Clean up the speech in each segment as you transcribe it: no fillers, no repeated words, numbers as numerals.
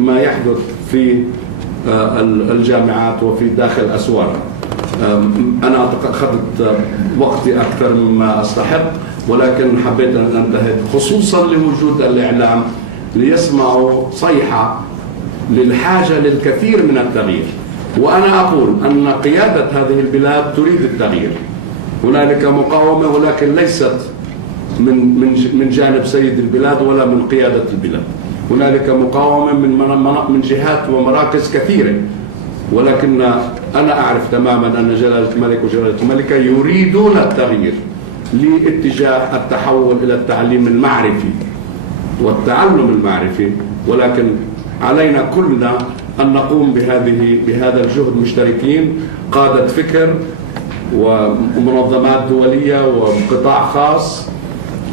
ما يحدث في الجامعات وفي داخل الأسوار. أنا أخذت وقتي أكثر مما أستحق، ولكن حبيت أن أنتهي خصوصا لوجود الإعلام ليسمعوا صيحة للحاجة للكثير من التغيير. وأنا أقول أن قيادة هذه البلاد تريد التغيير. هنالك مقاومة ولكن ليست من جانب سيد البلاد ولا من قيادة البلاد. هنالك مقاومة من جهات ومراكز كثيرة، ولكن أنا أعرف تماما أن جلالة الملك وجلالة الملكة يريدون التغيير لاتجاه التحول إلى التعليم المعرفي والتعلم المعرفي، ولكن علينا كلنا أن نقوم بهذا الجهد مشتركين، قادة فكر ومنظمات دولية وقطاع خاص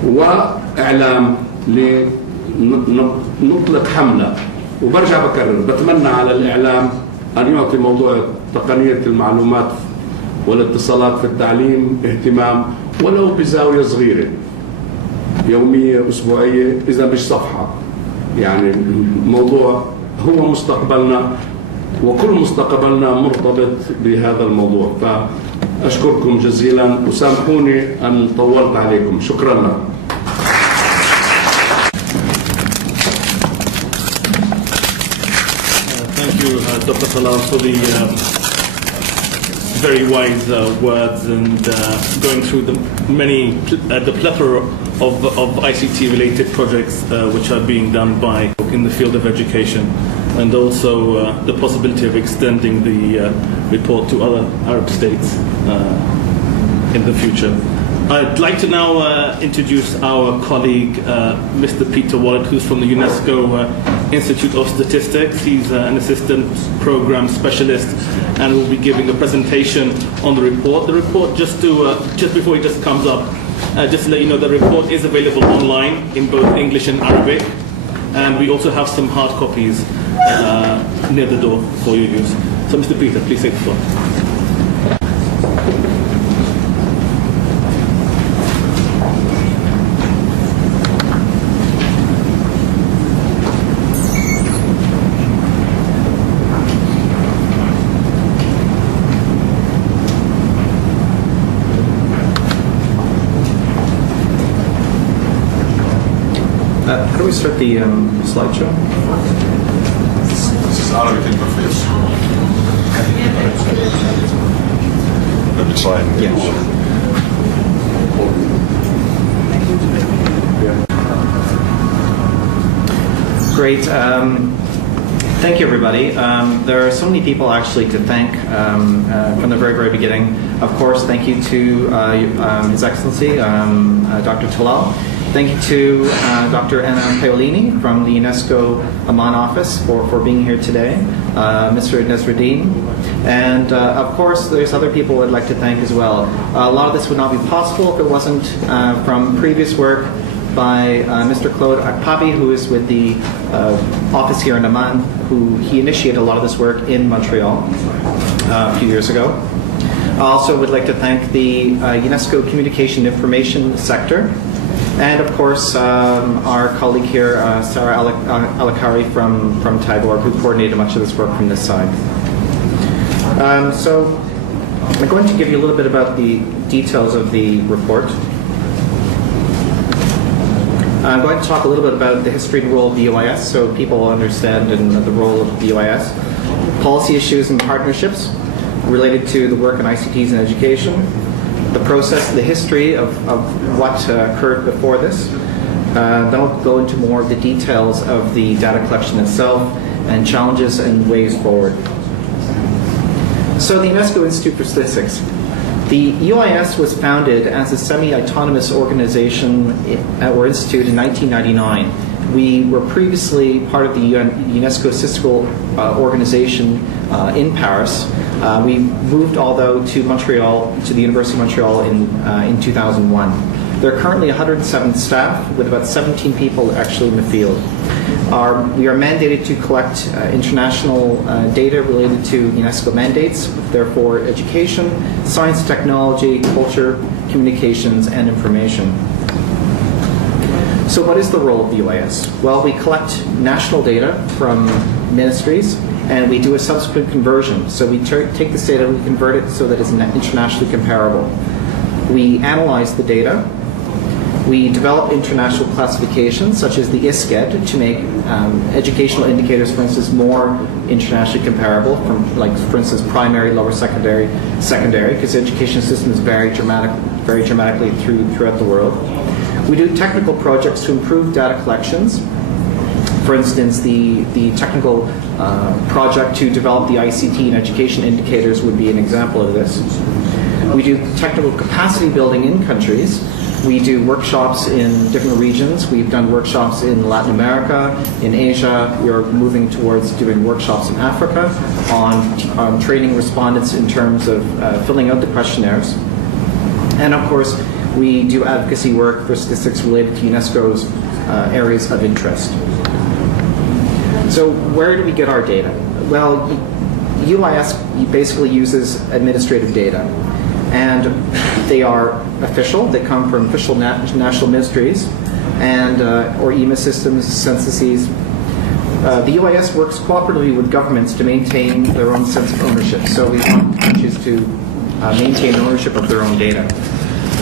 وإعلام، لنطلق حملة. وبرجع بكرر، بتمنى على الإعلام أن يعطي موضوع تقنية المعلومات والاتصالات في التعليم اهتمام، ولو بزاوية صغيرة يومية أسبوعية، إذا مش صفحة. يعني موضوع هو مستقبلنا، وكل مستقبلنا مرتبط بهذا الموضوع. فأشكركم جزيلا وسامحوني أن طولت عليكم. شكرا لكم. Thank you, Dr. Talal, for the very wise words and going through the plethora of ICT-related projects which are being done in the field of education, and also the possibility of extending the report to other Arab states in the future. I'd like to now introduce our colleague, Mr. Peter Wallet, who's from the UNESCO Institute of Statistics. He's an assistant program specialist and will be giving a presentation on the report. The report, just before it just comes up, just to let you know, the report is available online in both English and Arabic, and we also have some hard copies near the door for your use. So, Mr. Peter, please take the floor. How do we start the slideshow? This is Arabic interface. Let me try and Great. Thank you, everybody. There are so many people actually to thank from the very, very beginning. Of course, thank you to His Excellency, Dr. Talal. Thank you to Dr. Anna Paolini from the UNESCO Amman office for being here today, Mr. Nasruddin, and of course there's other people I'd like to thank as well. A lot of this would not be possible if it wasn't from previous work by Mr. Claude Akpabi, who is with the office here in Amman, he initiated a lot of this work in Montreal a few years ago. I also would like to thank the UNESCO Communication Information Sector, and of course our colleague here, Sarah Alakari from Tagore, who coordinated much of this work from this side. So I'm going to give you a little bit about the details of the report. I'm going to talk a little bit about the history and role of the UIS, so people understand the role of the UIS, policy issues and partnerships related to the work in ICTs and education, the process, the history of what occurred before this. Then I'll go into more of the details of the data collection itself and challenges and ways forward. So the UNESCO Institute for Statistics. The UIS was founded as a semi-autonomous organization or institute in 1999. We were previously part of the UNESCO Statistical Organization in Paris. We moved, although, to Montreal, to the University of Montreal in 2001. There are currently 107 staff, with about 17 people actually in the field. We are mandated to collect international data related to UNESCO mandates, therefore education, science, technology, culture, communications, and information. So what is the role of the UIS? Well, we collect national data from ministries, and we do a subsequent conversion. So we take this data, we convert it so that it's internationally comparable. We analyze the data. We develop international classifications, such as the ISCED, to make educational indicators, for instance, more internationally comparable, from, like, for instance, primary, lower secondary, because the education systems vary dramatically throughout the world. We do technical projects to improve data collections. For instance, the technical project to develop the ICT and education indicators would be an example of this. We do technical capacity building in countries. We do workshops in different regions. We've done workshops in Latin America, in Asia. We are moving towards doing workshops in Africa on training respondents in terms of filling out the questionnaires. And of course, we do advocacy work for statistics related to UNESCO's areas of interest. So where do we get our data? Well, UIS basically uses administrative data. And they are official. They come from official national ministries and or EMA systems, censuses. The UIS works cooperatively with governments to maintain their own sense of ownership. So we want countries to maintain ownership of their own data.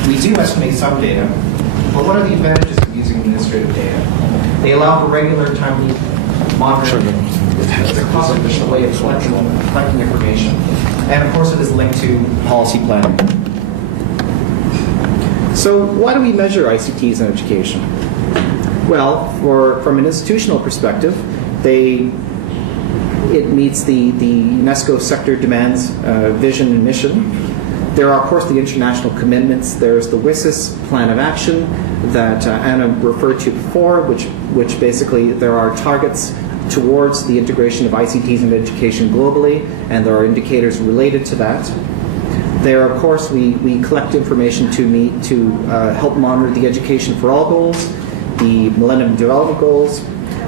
We do estimate some data, but what are the advantages of using administrative data? They allow for regular, timely monitoring. It's a cost-efficient way of collecting information. And of course, it is linked to policy planning. So why do we measure ICTs in education? Well, from an institutional perspective, it meets the UNESCO sector demands, vision and mission. There are, of course, the international commitments. There's the WSIS plan of action that Anna referred to before, which basically there are targets towards the integration of ICTs in education globally, and there are indicators related to that. There, of course, we collect information to help monitor the Education for All goals, the Millennium Development Goals,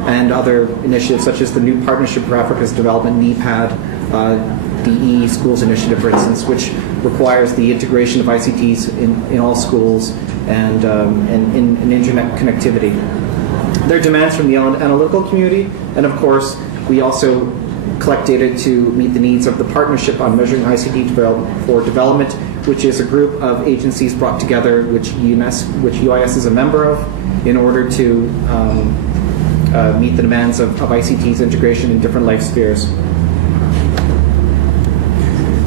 and other initiatives such as the New Partnership for Africa's Development, NEPAD, the e-Schools Initiative, for instance, which requires the integration of ICTs in all schools and in internet connectivity. There are demands from the analytical community, and of course, we also collect data to meet the needs of the Partnership on Measuring ICT for Development, which is a group of agencies brought together which UIS is a member of in order to meet the demands of ICT's integration in different life spheres.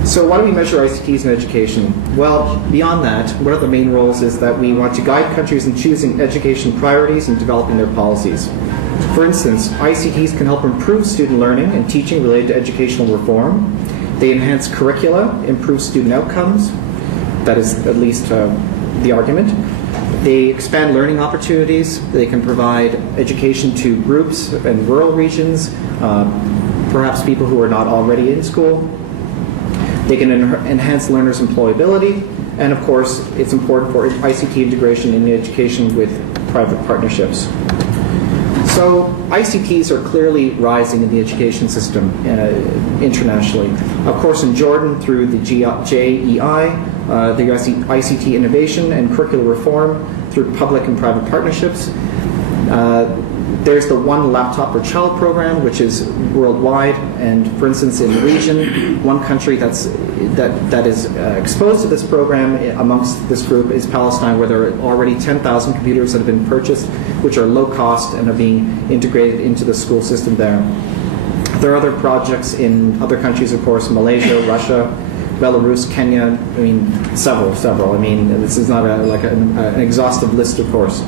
So why do we measure ICTs in education? Well, beyond that, one of the main roles is that we want to guide countries in choosing education priorities and developing their policies. For instance, ICTs can help improve student learning and teaching related to educational reform. They enhance curricula, improve student outcomes. That is at least the argument. They expand learning opportunities. They can provide education to groups in rural regions, perhaps people who are not already in school. They can enhance learners' employability, and of course, it's important for ICT integration in education with private partnerships. So ICTs are clearly rising in the education system internationally. Of course, in Jordan, through the JEI, the ICT innovation and curricular reform through public and private partnerships. There's the One Laptop Per Child program, which is worldwide, and for instance, in the region, one country that is exposed to this program amongst this group is Palestine, where there are already 10,000 computers that have been purchased, which are low cost and are being integrated into the school system there. There are other projects in other countries, of course, Malaysia, Russia, Belarus, Kenya, several. This is not an exhaustive list, of course.